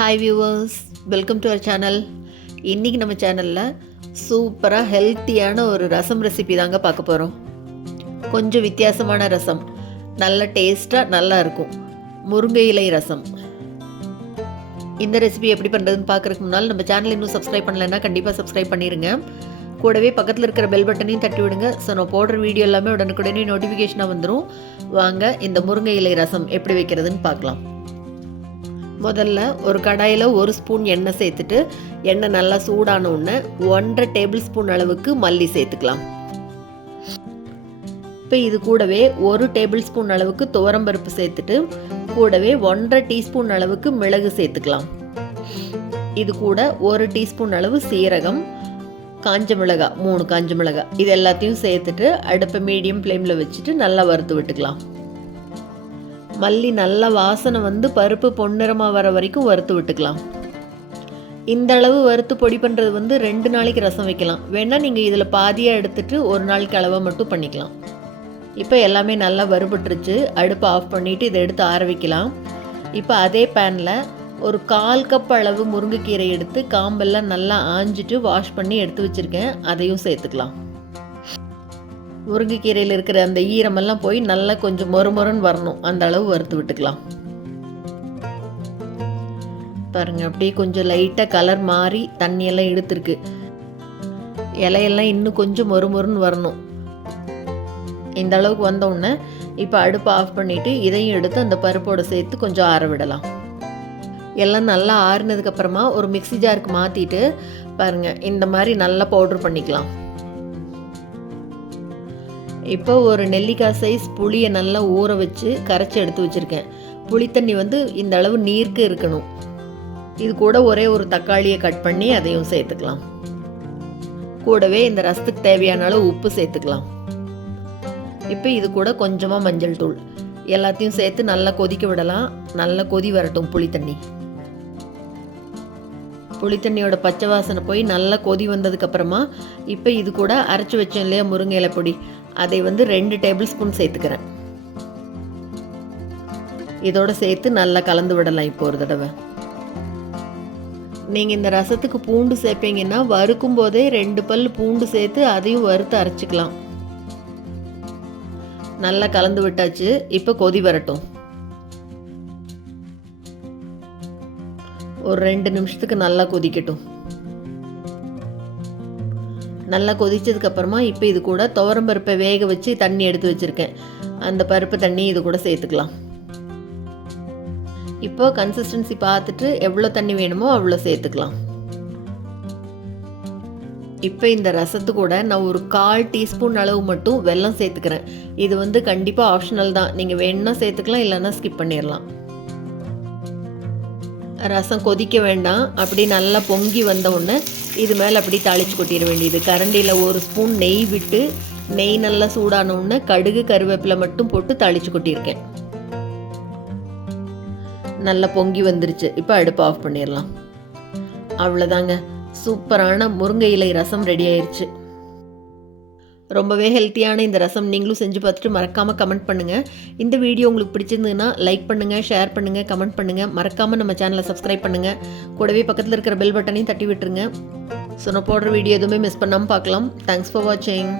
Hi viewers, welcome to our channel. இன்றைக்கி நம்ம சேனலில் சூப்பராக ஹெல்த்தியான ஒரு ரசம் ரெசிபி தாங்க பார்க்க போகிறோம். கொஞ்சம் வித்தியாசமான ரசம், நல்ல டேஸ்ட்டாக நல்லா இருக்கும். முருங்கை இலை ரசம். இந்த ரெசிபி எப்படி பண்ணுறதுன்னு பார்க்குறதுக்கு முன்னால் நம்ம சேனல் இன்னும் சப்ஸ்கிரைப் பண்ணலைன்னா கண்டிப்பாக சப்ஸ்கிரைப் பண்ணிடுங்க. கூடவே பக்கத்தில் இருக்கிற பெல் பட்டனையும் தட்டி விடுங்க. ஸோ நான் போடுற வீடியோ எல்லாமே உடனுக்குடனே நோட்டிஃபிகேஷனாக வந்துடும். வாங்க இந்த முருங்கை இலை ரசம் எப்படி வைக்கிறதுன்னு பார்க்கலாம். முதல்ல ஒரு கடாயில் 1 ஸ்பூன் எண்ணெய் சேர்த்துட்டு எண்ணெய் நல்லா சூடான உடனே 1.5 டேபிள் ஸ்பூன் அளவுக்கு மல்லி சேர்த்துக்கலாம். இப்போ இது கூடவே 1 டேபிள் ஸ்பூன் அளவுக்கு துவரம்பருப்பு சேர்த்துட்டு கூடவே 1.5 டீஸ்பூன் அளவுக்கு மிளகு சேர்த்துக்கலாம். இது கூட 1 டீஸ்பூன் அளவு சீரகம், காஞ்ச மிளகாய் 3 காஞ்ச மிளகாய், இது எல்லாத்தையும் சேர்த்துட்டு அடுப்பை மீடியம் ஃப்ளேமில் வச்சுட்டு நல்லா வறுத்து விட்டுக்கலாம். மல்லி நல்லா வாசனை வந்து பருப்பு பொன்னிறமாக வர வரைக்கும் வறுத்து விட்டுக்கலாம். இந்த அளவு வறுத்து பொடி பண்ணுறது வந்து 2 நாளைக்கு ரசம் வைக்கலாம். வேணால் நீங்கள் இதில் பாதியாக எடுத்துகிட்டு 1 நாளைக்கு அளவாக மட்டும் பண்ணிக்கலாம். இப்போ எல்லாமே நல்லா வறுபட்டுருச்சு. அடுப்பை ஆஃப் பண்ணிவிட்டு இதை எடுத்து ஆற வைக்கலாம். இப்போ அதே பேனில் ஒரு 1/4 கப் அளவு முருங்கைக்கீரை எடுத்து காம்பெல்லாம் நல்லா ஆஞ்சிட்டு வாஷ் பண்ணி எடுத்து வச்சுருக்கேன். அதையும் சேர்த்துக்கலாம். முருங்கைக்கீரையில் இருக்கிற அந்த ஈரமெல்லாம் போய் நல்லா கொஞ்சம் மொறுமொறுன்னு வரணும். அந்த அளவு வறுத்து விட்டுக்கலாம். பாருங்கள், அப்படியே கொஞ்சம் லைட்டாக கலர் மாறி தண்ணியெல்லாம் இழுத்துருக்கு. இலையெல்லாம் இன்னும் கொஞ்சம் மொறுமொறுன்னு வரணும். இந்த அளவுக்கு வந்தோடனே இப்போ அடுப்பை ஆஃப் பண்ணிவிட்டு இதையும் எடுத்து அந்த பருப்போடு சேர்த்து கொஞ்சம் ஆற விடலாம். எல்லாம் நல்லா ஆறுனதுக்கப்புறமா ஒரு மிக்ஸி ஜாருக்கு மாற்றிட்டு பாருங்கள், இந்த மாதிரி நல்லா பவுட்ரு பண்ணிக்கலாம். இப்போ ஒரு நெல்லிக்காய் சைஸ் புளியை நல்லா ஊற வச்சு கரைச்சி எடுத்து வச்சுருக்கேன். புளித்தண்ணி வந்து இந்த அளவு நீருக்கு இருக்கணும். இது கூட ஒரே ஒரு தக்காளியை கட் பண்ணி அதையும் சேர்த்துக்கலாம். கூடவே இந்த ரசத்துக்கு தேவையான அளவு உப்பு சேர்த்துக்கலாம். இப்போ இது கூட கொஞ்சமாக மஞ்சள் தூள் எல்லாத்தையும் சேர்த்து நல்லா கொதிக்க விடலாம். நல்லா கொதி வரட்டும் புளித்தண்ணி. புளித்தண்ணியோட பச்சை வாசனை போய் நல்லா கொதி வந்ததுக்கப்புறமா இப்போ இது கூட அரைச்சி வச்சோம் இல்லையா முருங்கை இலை பொடி, அதை வந்து 2 டேபிள் ஸ்பூன் சேர்த்துக்கிறேன். இதோட சேர்த்து நல்லா கலந்து விடலாம். இப்போ ஒரு தடவை நீங்கள் இந்த ரசத்துக்கு பூண்டு சேர்ப்பீங்கன்னா வறுக்கும் போதே 2 பல் பூண்டு சேர்த்து அதையும் வறுத்து அரைச்சிக்கலாம். நல்லா கலந்து விட்டாச்சு. இப்போ கொதி வரட்டும். ஒரு 2 நிமிஷத்துக்கு நல்லா கொதிக்கட்டும். நல்லா கொதிச்சதுக்கப்புறமா இப்போ இது கூட துவரம்பருப்பை வேக வச்சு தண்ணி எடுத்து வச்சுருக்கேன். அந்த பருப்பு தண்ணி இது கூட சேர்த்துக்கலாம். இப்போ கன்சிஸ்டன்சி பார்த்துட்டு எவ்வளோ தண்ணி வேணுமோ அவ்வளோ சேர்த்துக்கலாம். இப்போ இந்த ரசத்து கூட நான் ஒரு 1/4 டீஸ்பூன் அளவு மட்டும் வெல்லம் சேர்த்துக்கிறேன். இது வந்து கண்டிப்பாக ஆப்ஷனல் தான். நீங்கள் வேணும்னா சேர்த்துக்கலாம், இல்லைன்னா ஸ்கிப் பண்ணிடலாம். ரசம் கொதிக்க வேண்டாம். அப்படி நல்லா பொங்கி வந்த உடனே இது மேலே அப்படி தாளித்து கொட்டிட வேண்டியது. கரண்டியில் 1 ஸ்பூன் நெய் விட்டு நெய் நல்லா சூடான உடனே கடுகு கருவேப்பிலை மட்டும் போட்டு தாளித்து கொட்டியிருக்கேன். நல்லா பொங்கி வந்துருச்சு. இப்போ அடுப்பு ஆஃப் பண்ணிடலாம். அவ்வளோதாங்க, சூப்பரான முருங்கை இலை ரசம் ரெடி ஆயிடுச்சு. ரொம்பவே ஹெல்த்தியான இந்த ரசம் நீங்களும் செஞ்சு பார்த்துட்டு மறக்காமல் கமெண்ட் பண்ணுங்கள். இந்த வீடியோ உங்களுக்கு பிடிச்சிருந்ததுன்னா லைக் பண்ணுங்கள், ஷேர் பண்ணுங்கள், கமெண்ட் பண்ணுங்கள். மறக்காமல் நம்ம சேனலை சப்ஸ்கிரைப் பண்ணுங்கள். கூடவே பக்கத்தில் இருக்கிற பெல் பட்டனையும் தட்டி விட்டுருங்க. ஸோ நான் போடுற வீடியோ எதுவுமே மிஸ் பண்ணாமல் பார்க்கலாம். தேங்க்ஸ் ஃபார் வாட்சிங்.